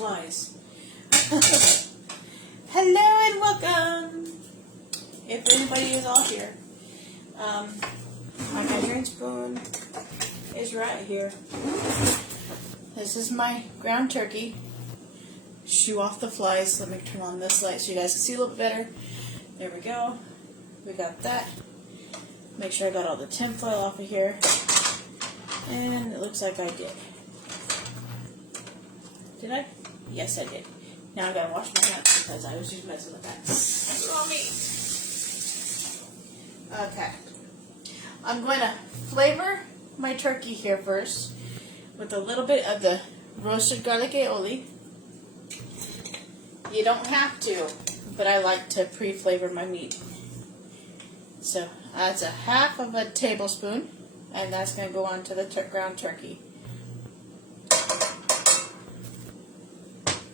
flies. Hello and welcome. If anybody is all here, my measuring spoon is right here. This is my ground turkey. Shoo off the flies. Let me turn on this light so you guys can see a little bit better. There we go. We got that. Make sure I got all the tin foil off of here. And it looks like I did. Did I? Yes, I did. Now I gotta wash my hands because I was just messing with that raw meat. Okay. I'm going to flavor my turkey here first with a little bit of the roasted garlic aioli. You don't have to, but I like to pre-flavor my meat. So that's a half of a tablespoon, and that's going to go on to the ground turkey.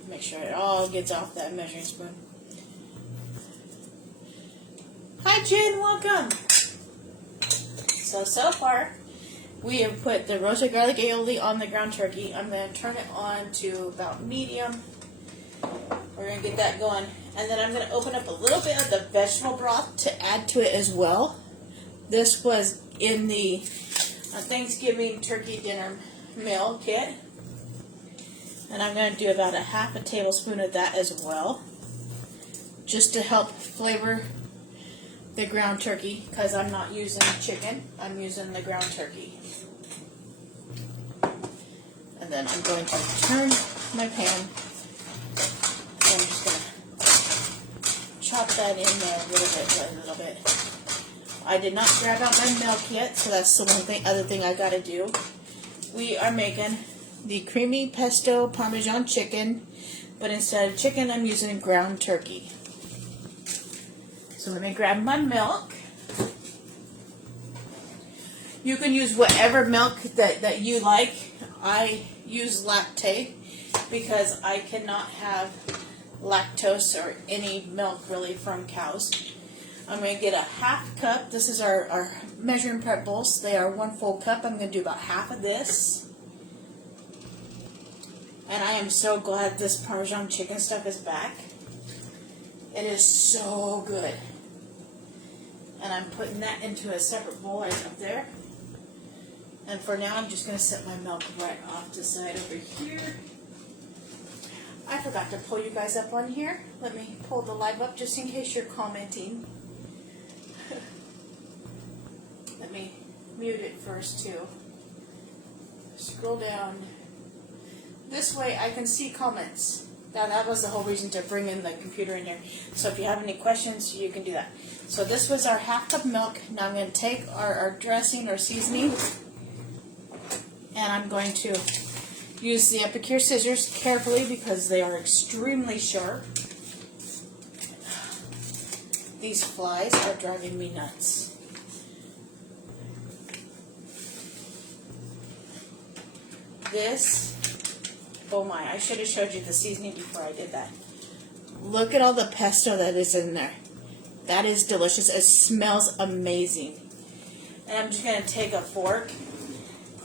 Make sure it all gets off that measuring spoon. Hi Jen, welcome. So far, we have put the roasted garlic aioli on the ground turkey. I'm going to turn it on to about medium. We're going to get that going. And then I'm going to open up a little bit of the vegetable broth to add to it as well. This was in the Thanksgiving turkey dinner meal kit. And I'm going to do about a half a tablespoon of that as well. Just to help flavor the ground turkey, because I'm not using chicken. I'm using the ground turkey. And then I'm going to turn my pan. I'm just going to chop that in there a little bit. I did not grab out my milk yet, so that's the other thing I got to do. We are making the creamy pesto Parmesan chicken, but instead of chicken, I'm using ground turkey. So let me grab my milk. You can use whatever milk that you like. I use lactate because I cannot have lactose or any milk really from cows. I'm going to get a half cup. This is our measuring prep bowls. They are 1 full cup. I'm going to do about half of this. And I am so glad this Parmesan chicken stuff is back. It is so good. And I'm putting that into a separate bowl right up there. And for now, I'm just going to set my milk right off to the side over here. I forgot to pull you guys up on here. Let me pull the live up just in case you're commenting. Let me mute it first too. Scroll down. This way I can see comments. Now that was the whole reason to bring in the computer in here. So if you have any questions, you can do that. So this was our half cup milk. Now I'm going to take our dressing or seasoning, and I'm going to use the epicure scissors carefully because they are extremely sharp. These flies are driving me nuts. This, oh my, I should have showed you the seasoning before I did that. Look at all the pesto that is in there. That is delicious. It smells amazing. And I'm just going to take a fork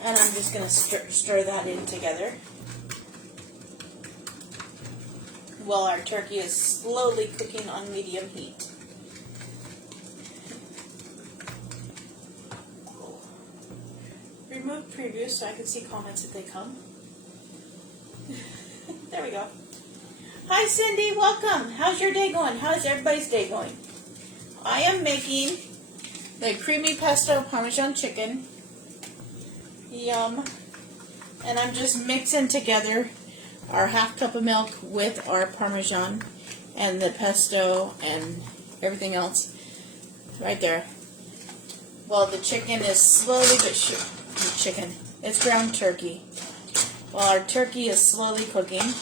and I'm just going to stir that in together while our turkey is slowly cooking on medium heat. Remove preview so I can see comments if they come. There we go. Hi Cindy, welcome. How's your day going? How's everybody's day going? I am making the creamy pesto Parmesan chicken. Yum. And I'm just mixing together our half cup of milk with our Parmesan and the pesto and everything else right there. Well, the chicken is slowly but surely, it's ground turkey. Well, our turkey is slowly cooking,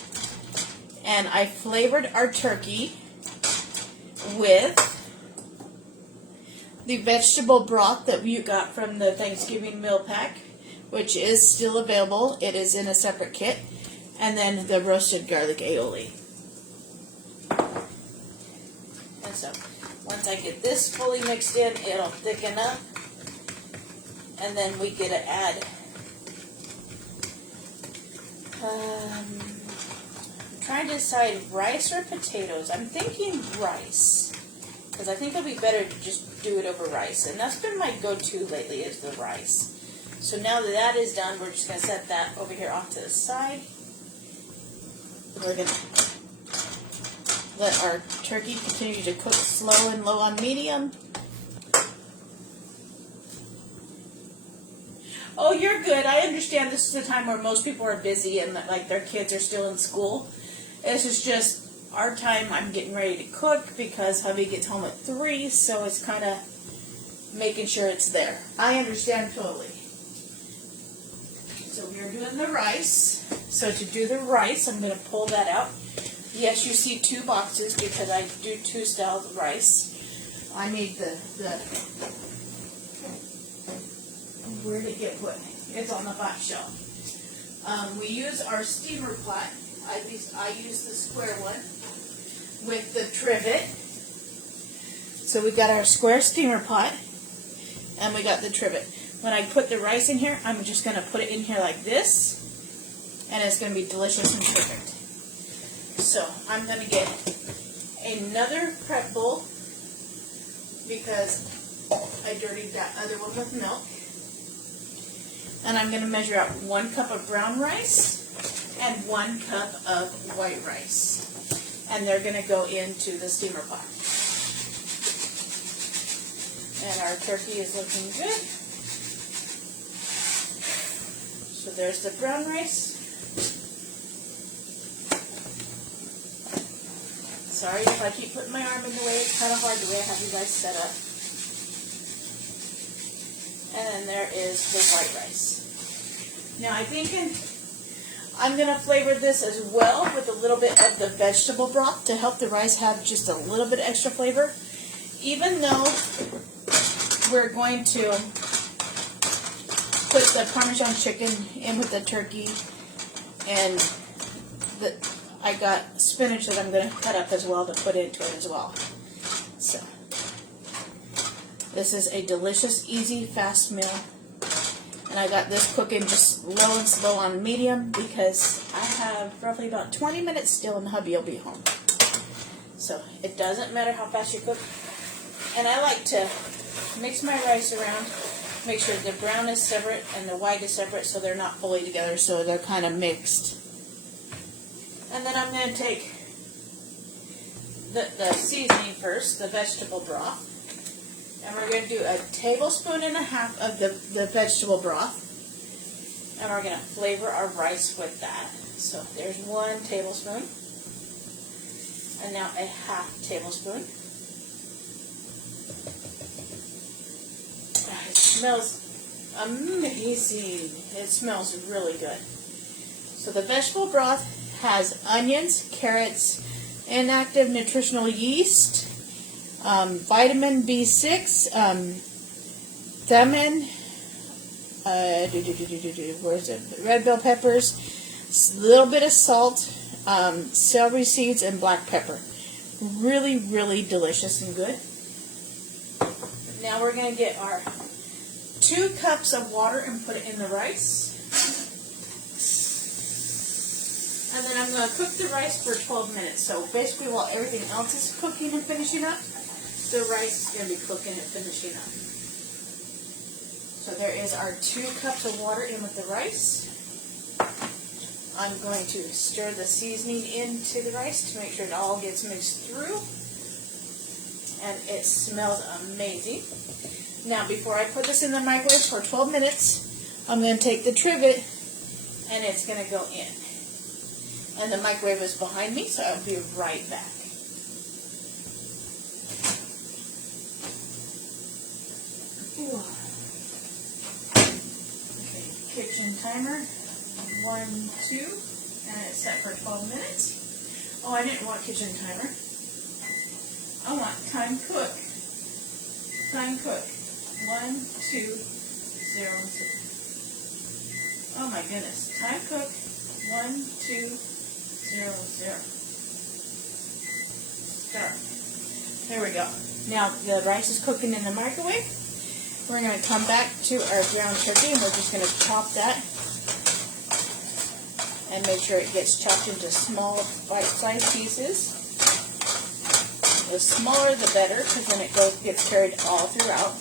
and I flavored our turkey with the vegetable broth that you got from the Thanksgiving meal pack, which is still available. It is in a separate kit, and then the roasted garlic aioli. And so, once I get this fully mixed in, it'll thicken up, and then we get to add trying to decide rice or potatoes. I'm thinking rice, because I think it'll be better to just do it over rice. And that's been my go-to lately, is the rice. So now that that is done, we're just going to set that over here off to the side. We're going to let our turkey continue to cook slow and low on medium. Oh, you're good. I understand this is a time where most people are busy and like their kids are still in school. This is just our time. I'm getting ready to cook because hubby gets home at 3, so it's kind of making sure it's there. I understand totally. So we're doing the rice. So to do the rice, I'm going to pull that out. Yes, you see 2 boxes because I do 2 styles of rice. I made the where did it get put? It's on the back shelf. We use our steamer pot. I use the square one with the trivet. So we got our square steamer pot and we got the trivet. When I put the rice in here, I'm just going to put it in here like this, and it's going to be delicious and perfect. So I'm going to get another prep bowl because I dirtied that other one with milk. And I'm going to measure out 1 cup of brown rice and 1 cup of white rice. And they're going to go into the steamer pot. And our turkey is looking good. So there's the brown rice. Sorry if I keep putting my arm in the way. It's kind of hard the way I have you guys set up. And then there is the white rice. Now I'm thinking I'm going to flavor this as well with a little bit of the vegetable broth to help the rice have just a little bit extra flavor. Even though we're going to put the Parmesan chicken in with the turkey, and I got spinach that I'm going to cut up as well to put into it as well. So this is a delicious, easy, fast meal. And I got this cooking just low and slow on medium because I have roughly about 20 minutes still and hubby will be home. So it doesn't matter how fast you cook. And I like to mix my rice around, make sure the brown is separate and the white is separate so they're not fully together, so they're kind of mixed. And then I'm going to take the seasoning first, the vegetable broth. And we're going to do 1.5 tablespoons of the vegetable broth. And we're going to flavor our rice with that. So there's 1 tablespoon. And now 1/2 tablespoon. It smells amazing. It smells really good. So the vegetable broth has onions, carrots, inactive nutritional yeast, vitamin B6, thiamine, where is it? Red bell peppers, a little bit of salt, celery seeds, and black pepper. Really, really delicious and good. Now we're going to get our 2 cups of water and put it in the rice. And then I'm going to cook the rice for 12 minutes. So basically while everything else is cooking and finishing up, the rice is going to be cooking and finishing up. So there is our 2 cups of water in with the rice. I'm going to stir the seasoning into the rice to make sure it all gets mixed through. And it smells amazing. Now before I put this in the microwave for 12 minutes, I'm going to take the trivet and it's going to go in. And the microwave is behind me, so I'll be right back. Okay, kitchen timer, 1, 2, and it's set for 12 minutes. Oh, I didn't want kitchen timer. I want time cook. Time cook. 1, 2, 0, 0. Oh my goodness. Time cook. 1, 2, 0, 0. Start. There we go. Now the rice is cooking in the microwave. We're going to come back to our ground turkey and we're just going to chop that and make sure it gets chopped into small bite-sized pieces. The smaller the better, because then it gets carried all throughout.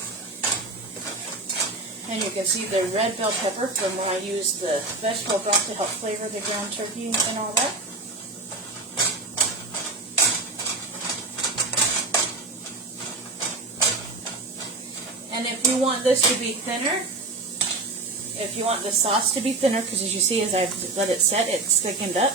And you can see the red bell pepper from when I used the vegetable broth to help flavor the ground turkey and all that. And if you want this to be thinner, if you want the sauce to be thinner, because as you see as I've let it set, it's thickened up,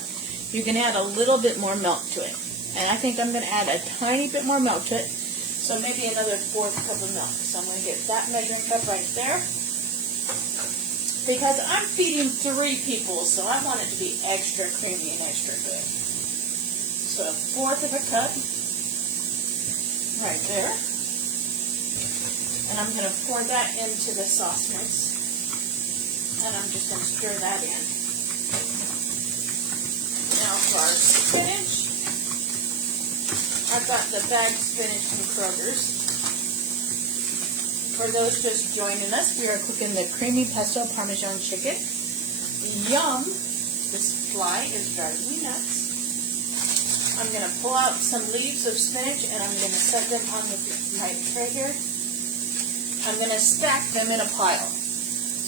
you can add a little bit more milk to it. And I think I'm going to add a tiny bit more milk to it, so maybe another 1/4 cup of milk. So I'm going to get that measuring cup right there. Because I'm feeding 3 people, so I want it to be extra creamy and extra good. So 1/4 of a cup right there. And I'm going to pour that into the sauce mix. And I'm just going to stir that in. Now for our spinach. I've got the bagged spinach from Kroger's. For those just joining us, we are cooking the creamy pesto Parmesan chicken. Yum! This fly is driving me nuts. I'm going to pull out some leaves of spinach and I'm going to set them on my tray here. I'm going to stack them in a pile.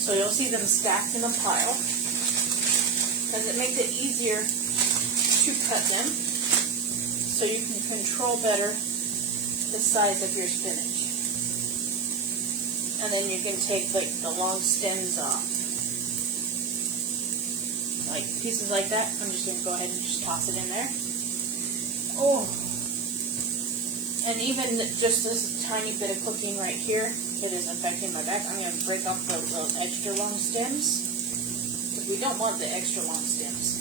So you'll see them stacked in a pile, because it makes it easier to cut them, so you can control better the size of your spinach. And then you can take like the long stems off. Like pieces like that. I'm just going to go ahead and just toss it in there. Oh! And even just this tiny bit of cooking right here that is affecting my back, I'm going to break off those extra long stems, because we don't want the extra long stems.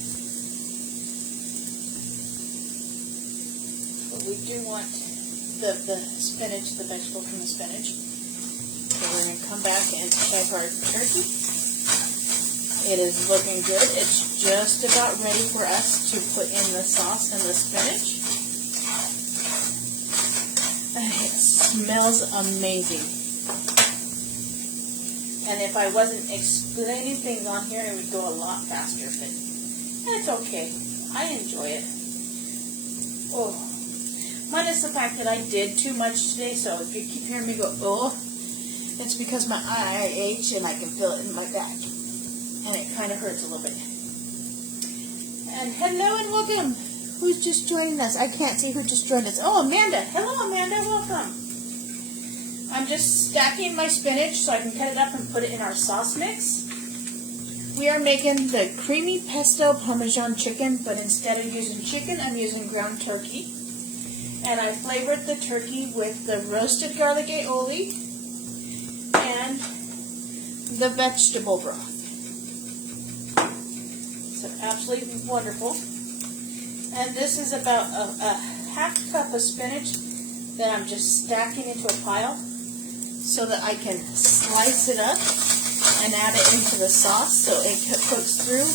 But we do want the spinach, the vegetable from the spinach. So we're going to come back and check our turkey. It is looking good. It's just about ready for us to put in the sauce and the spinach. It smells amazing. And if I wasn't explaining things on here, it would go a lot faster. But it's okay. I enjoy it. Oh, minus the fact that I did too much today. So if you keep hearing me go, oh, it's because my IIH and I can feel it in my back. And it kind of hurts a little bit. And hello and welcome. Who's just joining us? I can't see who just joined us. Oh, Amanda. Hello, Amanda. Welcome. I'm just stacking my spinach so I can cut it up and put it in our sauce mix. We are making the creamy pesto Parmesan chicken, but instead of using chicken, I'm using ground turkey. And I flavored the turkey with the roasted garlic aioli and the vegetable broth. So absolutely wonderful. And this is about a ½ cup of spinach that I'm just stacking into a pile so that I can slice it up and add it into the sauce so it cooks through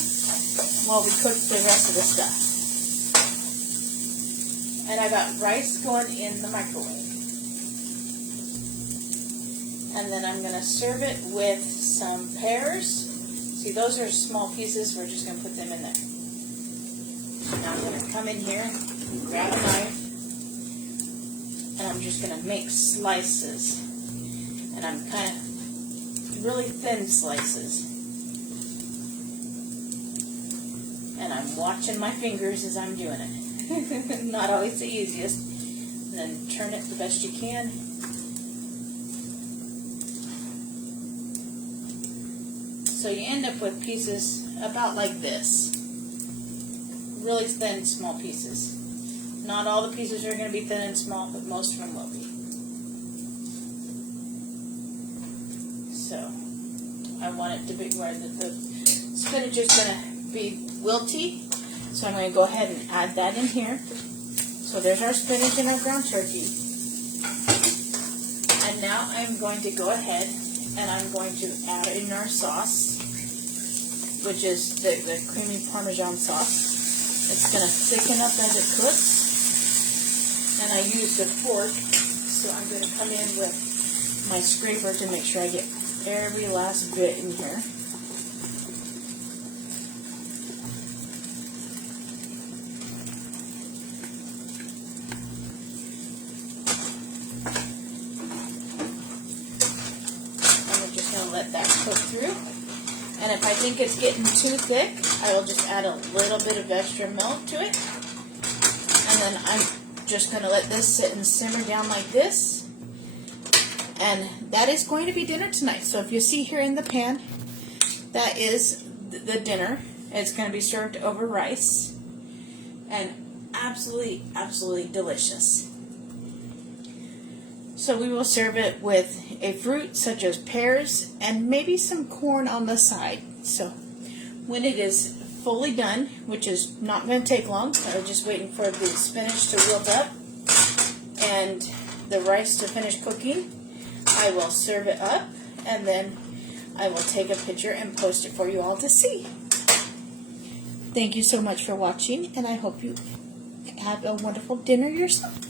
while we cook the rest of the stuff. And I got rice going in the microwave. And then I'm going to serve it with some pears. See, those are small pieces. We're just going to put them in there. Now I'm going to come in here, grab a knife, and I'm just going to make slices. And I'm kind of really thin slices. And I'm watching my fingers as I'm doing it. Not always the easiest. And then turn it the best you can. So you end up with pieces about like this. Really thin, small pieces. Not all the pieces are going to be thin and small, but most of them will be. So, I want it to be where the spinach is going to be wilty. So I'm going to go ahead and add that in here. So there's our spinach and our ground turkey. And now I'm going to go ahead and I'm going to add in our sauce, which is the creamy Parmesan sauce. It's going to thicken up as it cooks. And I used a fork, so I'm going to come in with my scraper to make sure I get every last bit in here. cook through. And if I think it's getting too thick, I will just add a little bit of extra milk to it. And then I'm just going to let this sit and simmer down like this. And that is going to be dinner tonight. So if you see here in the pan, that is the dinner. It's going to be served over rice. And absolutely, absolutely delicious. So we will serve it with a fruit such as pears and maybe some corn on the side. So when it is fully done, which is not going to take long, I'm just waiting for the spinach to wilt up and the rice to finish cooking, I will serve it up and then I will take a picture and post it for you all to see. Thank you so much for watching, and I hope you have a wonderful dinner yourself.